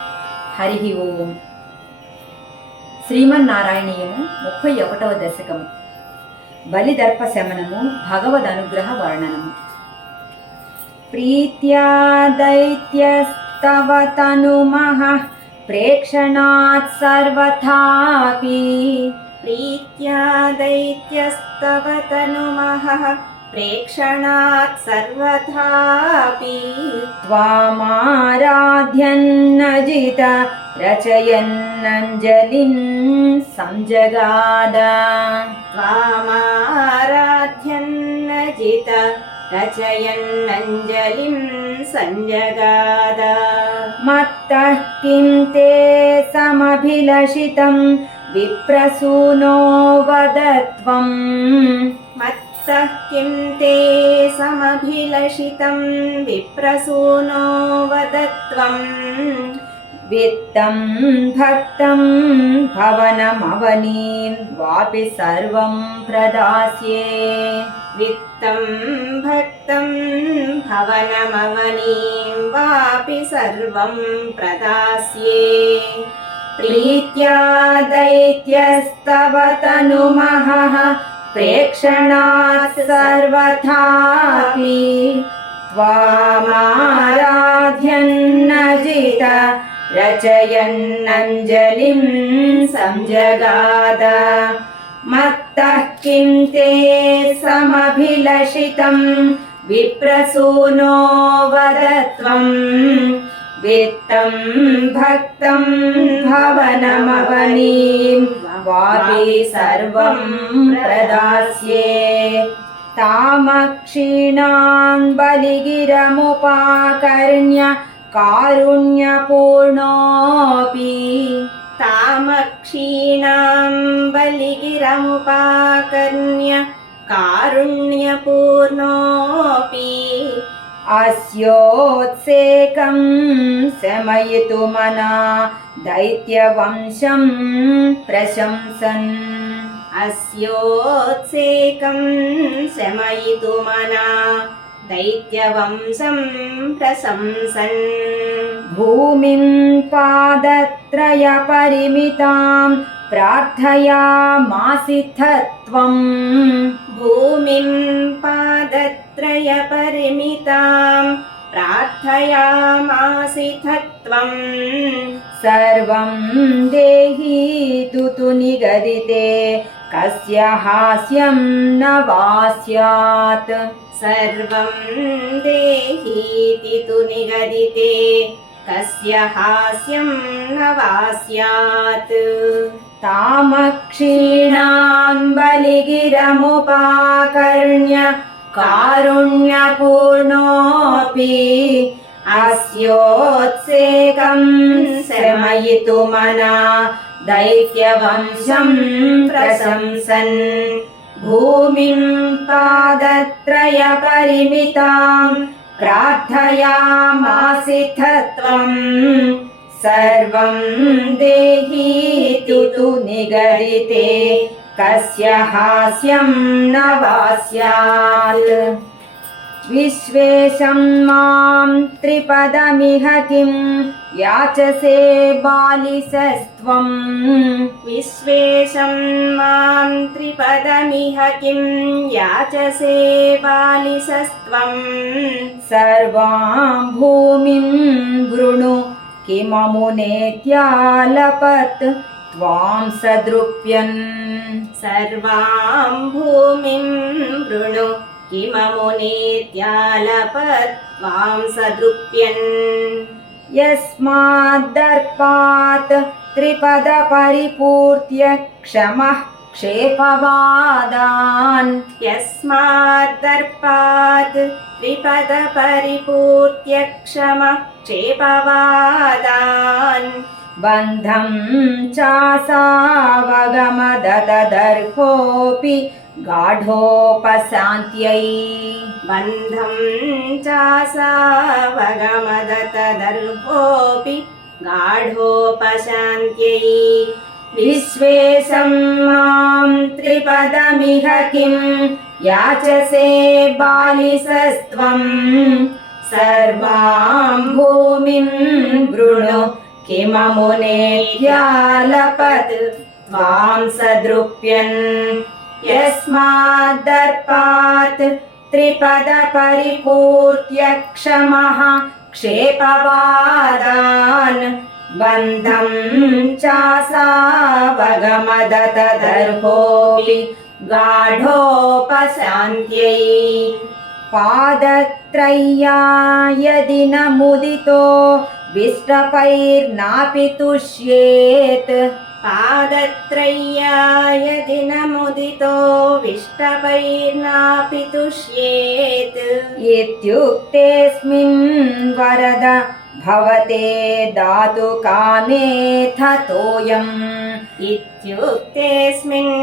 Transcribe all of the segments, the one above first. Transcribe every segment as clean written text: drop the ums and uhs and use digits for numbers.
హరి ఓం. శ్రీమన్నారాయణీయము 31వ దశకము. బలిదర్ప శమనము, భగవద్ అనుగ్రహ వర్ణనము. ప్రీత్యా దైత్యస్తవ తనుమః ప్రేక్షణాత్ సర్వథాపి. ప్రీత్యా దైత్యస్తవ తనుమః ప్రేక్షణాత్ సర్వథాపి. త్వామారాధ్యన్నజిత రచయన్నంజలిం సంజగాద. త్వామారాధ్యన్నజిత రచయన్నంజలిం సంజగాద. మత్తః కిం తే సమభిలషితం విప్రసూనో వదత్వం. మత్తః కిం తే సమభిలషితం విప్రసూనో వదత్వం. విత్తం భక్తం భవనమవనీం వాపి సర్వం ప్రదాస్యే. విత్తం భక్తం భవనమవనీం వాపి సర్వం ప్రదాస్యే. ప్రీత్యా దైత్యస్తవ తనుమః ప్రేక్షణాత్ సర్వథాపి. త్వామారాధ్యన్నజిత రచయన్నంజలిం సంజగాద. మత్తః కిం తే సమభిలషితం విప్రసూనో వదత్వం. విత్తం భక్తం భవనమవనీం వాపి సర్వం ప్రదాస్యే. తామక్షీణాం బలిగిరముపాకర్ణ్య కారుణ్యపూర్ణోऽపి. తామక్షీణాం బలిగిరముపాకర్ణ్య కారుణ్యపూర్ణోऽపి. అస్యోత్సేకం శమయితుమనా దైత్యవంశం ప్రశంసన్. అస్యోత్సేకం శమయితుమనా దైత్యవంశం ప్రశంసన్. భూమిం పాదత్రయ పరిమితాం ప్రార్థయామాసిథత్వం. భూమిం పాదత్రయ పరిమితాం ప్రార్థయామాసిథత్వం. సర్వం దేహీతు నిగదితే కస్య హాస్యం న వా స్యాత్. సర్వం దేహీతి తు నిగదితే కస్య హాస్యం న వా స్యాత్. తామక్షీణాం బలిగిరముపాకర్ణ్య కారుణ్యపూర్ణోऽపి. అస్యోత్సేకం శమయితుమనా దైత్యవంశం ప్రశంసన్. భూమిం పాదత్రయ పరిమితాం ప్రార్థయామాసిథత్వం. సర్వం దేహీతు నిగదితే కస్య హాస్యం న వా స్యాత్. విశ్వేశం మాం త్రిపదమిహ కిం యాచసే బాలిసస్త్వం. విశ్వేశం మాం త్రిపదమిహ కిం యాచసే బాలిసస్త్వం. సర్వాం భూమిం వృణు కిమమునేత్యాలపత్ త్వాం సదృప్యన్. సర్వాం భూమిం వృణు కిమమునేత్యాలపత్ త్వాం సదృప్యన్. యస్మాద్దర్పాత్ త్రిపద పరిపూర్త్య క్షమః క్షేపవాదాన్. యస్మాద్దర్పాత్ త్రిపద పరిపూర్త్య క్షమః క్షేపవాదాన్. బంధం చాసావగమదదర్భోऽపి గాఢోపశాంత్యై. బంధం చాసావగమదతదర్భోऽపి గాఢోపశాంత్యై. విశ్వేశం మాం త్రిపదమిహ కిం యాచసే బాలిసస్త్వం. సర్వాం భూమిం వృణు किममुनेत्यालपत् त्वां सदृप्यन् यस्माद्दर्पात् त्रिपदपरिपूर्त्य क्षमः क्षेपवादान् बन्धं चासावगमदतदर्होऽपि गाढोपशान्त्यै पादत्रय्या यदि न मुदितो विष्टपैर्नापि तुष्येत् पादत्रय्या यदि न मुदितो विष्टपैर्नापि तुष्येत् इत्युक्तेऽस्मिन् वरद भवते दातु कामेऽथ तोयम् इत्युक्तेऽस्मिन्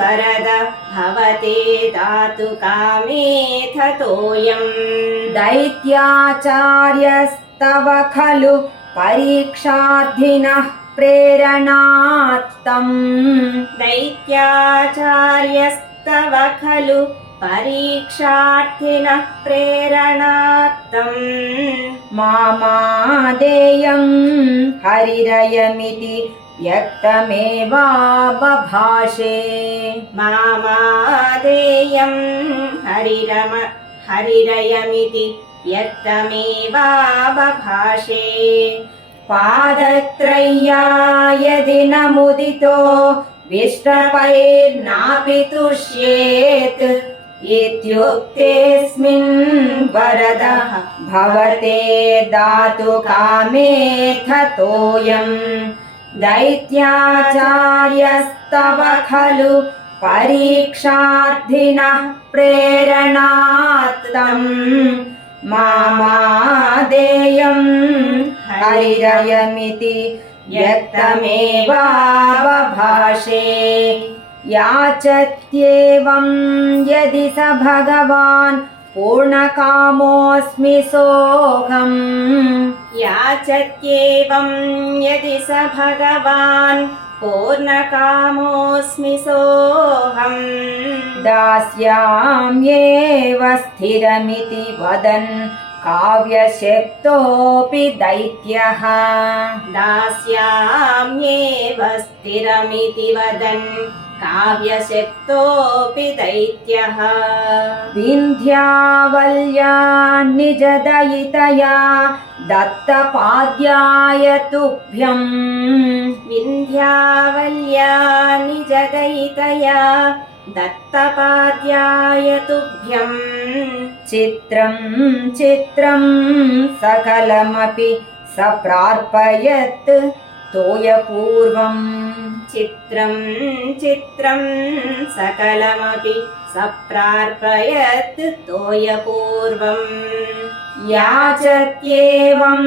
वरद भवते दातु कामेऽथ तोयम् दैत्याचार्यस्तव खलु परीक्षार्थिनः प्रेरणात्तम् दैत्याचार्यस्तव खलु परीक्षार्थिनः प्रेरणात्तम् मामादेयं हरिरयमिति व्यक्तमेवाबभाषे मामादेयं हरिरयमिति व्यक्तमेवाबभाषे पादत्रय्या यदि न मुदितो विष्टपैर्नापि तुष्येत् इत्युक्तेऽस्मिन् वरद भवते दातु कामेऽथ तोयम् दैत्याचार्यस्तव खलु परीक्षार्थिनः प्रेरणात्तम् मामादेयं हरिरयमिति व्यक्तमेवाबभाषे याचत्येवं यदि स भगवान् पूर्णकामोऽस्मि सोऽहम् याचत्येवं यदि स भगवान् पूर्णकामोऽस्मि सोऽहम् दास्याम्येव स्थिरमिति वदन् काव्यशक्तोऽपि दैत्यः दास्याम्येव स्थिरमिति वदन् काव्यशक्तोऽपि दैत्यः विन्ध्यावल्या निजदयितया दत्तपाद्याय तुभ्यम् विन्ध्यावल्या निजदयितया दत्तपाद्याय तुभ्यम् चित्रं चित्रं सकलमपि सप्रार्पयत् तोयपूर्वम् चित्रं चित्रं सकलमपि सप्रार्पयत् तोयपूर्वम् याचत्येवं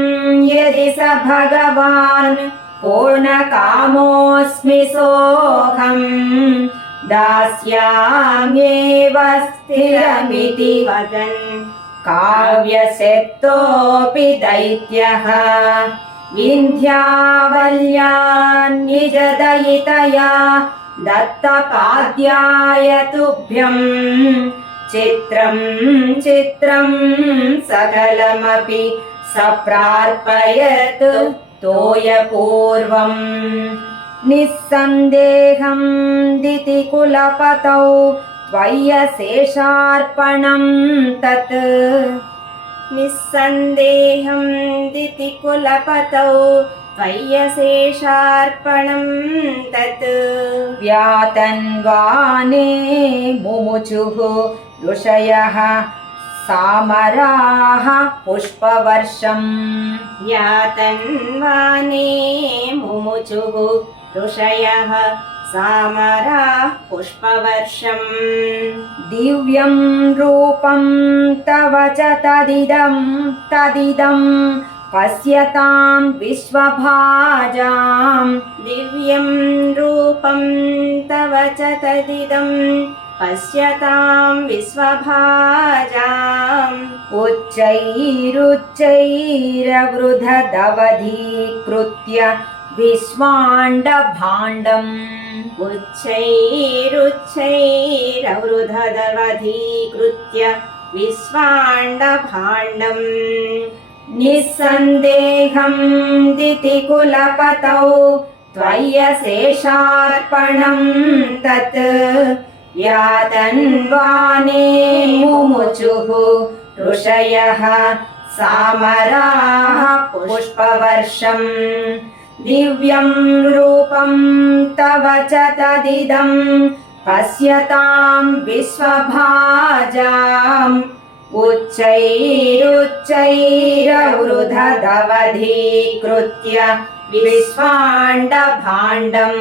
यदि स भगवान् पूर्णकामोऽस्मि सोऽहम् दास्याम्येव स्थिरमिति वदन् काव्यशक्तोऽपि दैत्यः विन्ध्यावल्या निजदयितया दत्तपाद्याय तुभ्यम् चित्रं चित्रं सकलमपि सप्रार्पयत् तोयपूर्वम् निस्सन्देहं दितिकुलपतौ त्वय्यशेषार्पणं तत् निस्सन्देहं दितिकुलपतौ त्वय्यशेषार्पणं तत् व्यातन्वाने मुमुचुः ऋषयः सामराः पुष्पवर्षम् यातन्वाने मुमुचुः ऋषयः सामराः पुष्पवर्षम् दिव्यं रूपं तव च तदिदं पश्यतां विश्वभाजाम् दिव्यं रूपं तव च तदिदं पश्यतां विश्वभाजाम् उच्चैरुच्चैरवृधदवधीकृत्य विश्वाण्डभाण्डम् उच्चैरुच्चैरवृधदवधीकृत्य विश्वाण्डभाण्डम् निस्सन्देहं दितिकुलपतौ त्वय्यशेषार्पणं तत् यातन्वाने मुमुचुः ऋषयः सामराः पुष्पवर्षम् दिव्यं रूपं तव च तदिदं पश्यतां विश्वभाजाम् उच्चैरुच्चैरवृधदवधीकृत्य विश्वाण्डभाण्डम्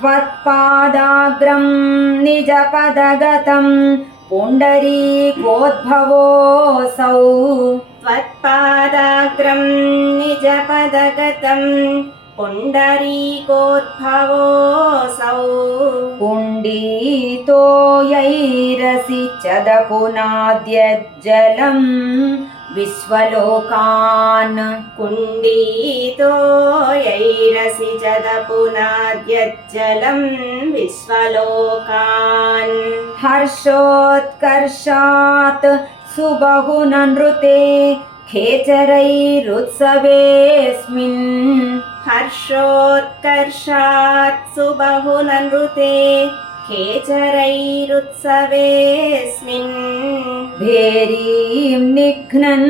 त्वत्पादाग्रं निजपदगतं पुण्डरीकोद्भवोऽसौ त्वत्पादाग्रं निजपदगतं पुण्डरीकोद्भवोऽसौ कुण्डीतो यैरसि चदपुनाद्यज्जलं विश्वलोकान् कुण्डीतो यैरसि जदपुनाद्यज्जलं विश्वलोकान् हर्षोत्कर्षात् सुबहुननृते खेचरैरुत्सवेऽस्मिन् हर्षोत्कर्षात् सुबहुननृते खेचरैरुत्सवेऽस्मिन् भेरीं निघ्नन्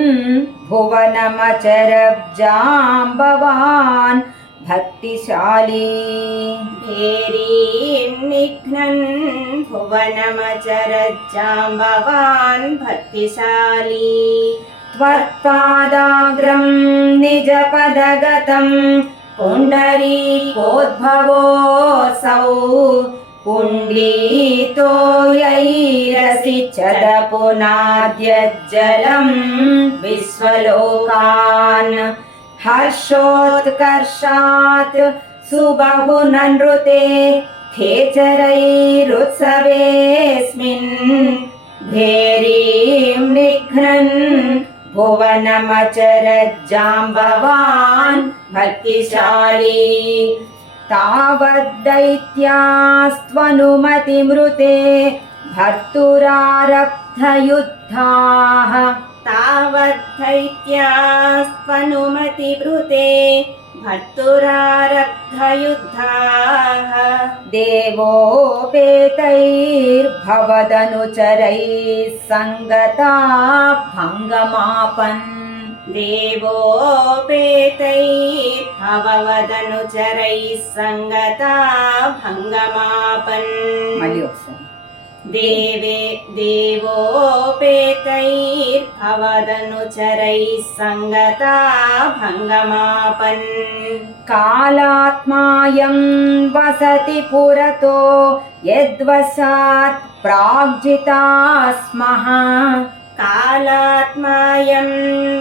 भुवनमचरब्जाम्बवान् भक्तिशाली भेरीं निघ्नन् भुवनमचरज्जाम्बवान् भक्तिशाली त्वत्पादाग्रं निजपदगतं पुण्डरीकोद्भवोऽसौ कुण्डीतो यैरसि चदपुनाद्यज्जलं विश्वलोकान् हर्षोत्कर्षात् सुबहुननृते खेचरैरुत्सवेऽस्मिन् भेरीं निघ्नन् भुवनमचरज्जाम्बवान् भक्तिशाली तावद्दैत्यास्त्वनुमतिमृते भर्तुरारब्धयुद्धाः तावद्धैत्यास्त्वनुमतिभृते भर्तुरारब्धयुद्धाः देवोपेतैर्भवदनुचरैः सङ्गता भङ्गमापन् देवोपेतैर्भवदनुचरैः सङ्गता भङ्गमापन् देवोपेतैर्भवदनुचरैः सङ्गता भङ्गमापन् कालात्मायं वसति पुरतो यद्वशात् प्राग्जिता स्मः कालात्मायं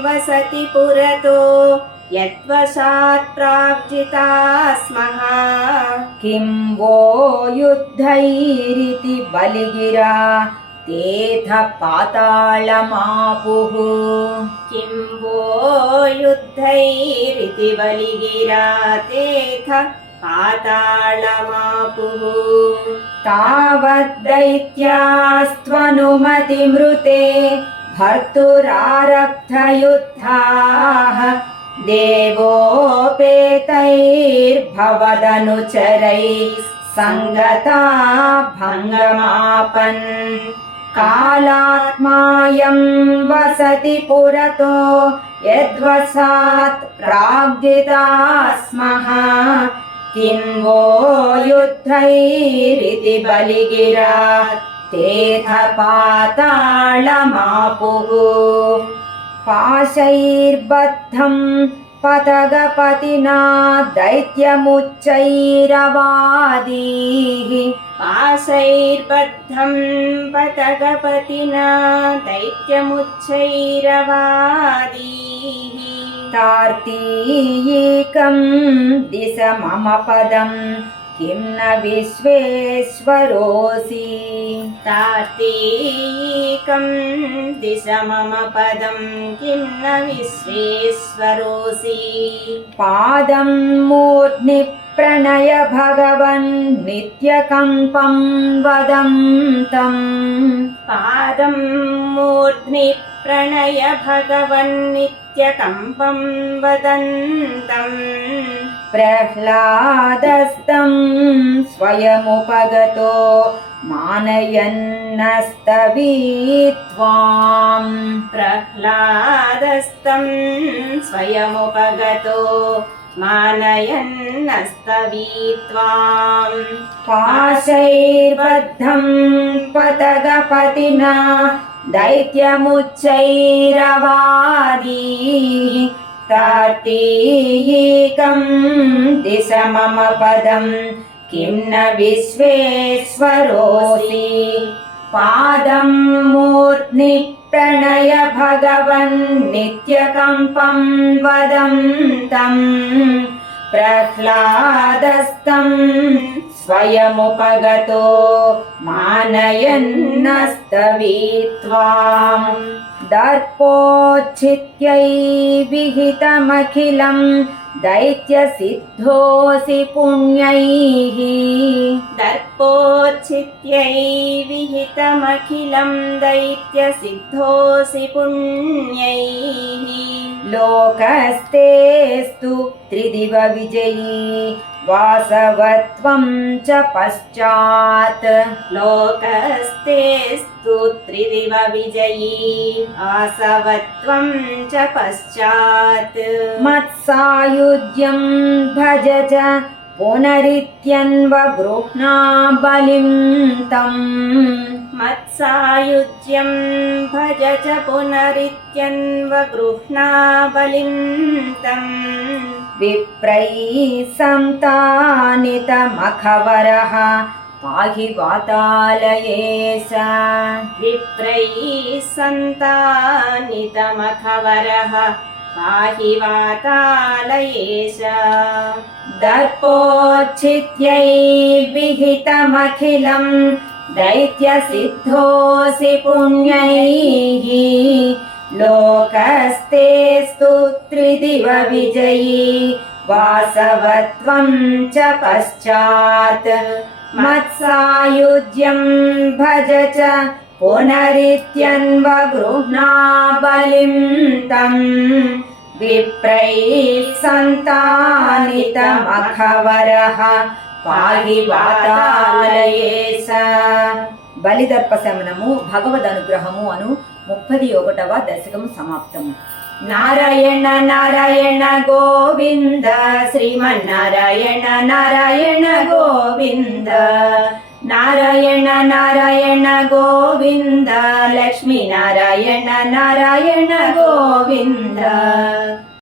वसति पुरतो यद्वशात् प्राग्जिता स्मः किं वो युद्धैरिति बलिगिरा तेथ पाताళमापुः किं वो युद्धैरिति बलिगिरा तेथ पाताళमापुः तावद्दैत्यास्त्वनुमतिमृते भर्तुरारब्धयुद्धाः देवोपेतैर्भवदनुचरैः सङ्गता भङ्गमापन् कालात्मायं वसति पुरतो यद्वशात् प्राग्जिता स्मः किं वो युद्धैरिति बलिगिरा तेथ पाताళमापुः पाशैर्बद्धं पतगपतिना दैत्यमुच्चैरवादीः पाशैर्बद्धं पतगपतिना दैत्यमुच्चैरवादीः तार्तीयिकं दिश मम पदं किं न विश्वेश्वरोऽसि तार्तीयिकं दिश मम पदं किं न विश्वेश्वरोऽसि पादं मूर्ध्नि प्रणय भगवन् नित्यकम्पं वदन्तं पादं मूर्ध्नि प्रणय भगवन्नित्यकम्पं वदन्तम् प्रह्लादस्तं स्वयमुपगतो मानयन्नस्तवीत्वाम् प्रह्लादस्तं स्वयमुपगतो मानयन्नस्तवीत्वाम् पाशैर्बद्धं पतगपतिना दैत्यमुच्चैरवादी कार्तीयीकं दिश मम पदं किं न विश्वेश्वरोऽसि पादं मूर्ध्नि प्रणय भगवन् नित्यकम्पं वदन्तं प्रह्लादस्तं स्वयमुपगतो मानयन्नस्तवीत्वाम् दर्पोच्छित्यै विहितमखिलं दैत्यसिद्धोऽसि पुण्यैः दर्पोच्छित्यै विहितमखिलं दैत्यसिद्धोऽसि पुण्यैः लोकस्तेस्तु त्रिदिव विजयी वासवत्वं च पश्चात् लोकस्तेस्तु त्रिदिव विजयी आसवत्वं च पश्चात् मत्सायुज्यं भज च पुनरित्यन्वगृह्णा बलिं तम् मत्सायुज्यं भज च पुनरित्यन्वगृह्णा बलिं तम् विप्रैः सन्तानितमखवरः पाहि वातालयेश विप्रैः सन्तानितमखवरः पाहि वातालयेश दर्पोच्छित्यै विहितमखिलं दैत्यसिद्धोऽसि पुण्यैः लोकस्तेस्तु त्रिदिव विजयी वासवत्वं च पश्चात् मत्सायुज्यं भज च पुनरित्यन्वगृह्णा बलिं तम् विप्रैः सन्तानितमखवरः पाहि वातालयेश బలిదర్ప శమనము భగవద్ అనుగ్రహము అను 31వ దశకము సమాప్తము. నారాయణ నారాయణ గోవింద శ్రీమన్నారాయణ నారాయణ గోవింద నారాయణ నారాయణ గోవింద లక్ష్మీ నారాయణ నారాయణ గోవింద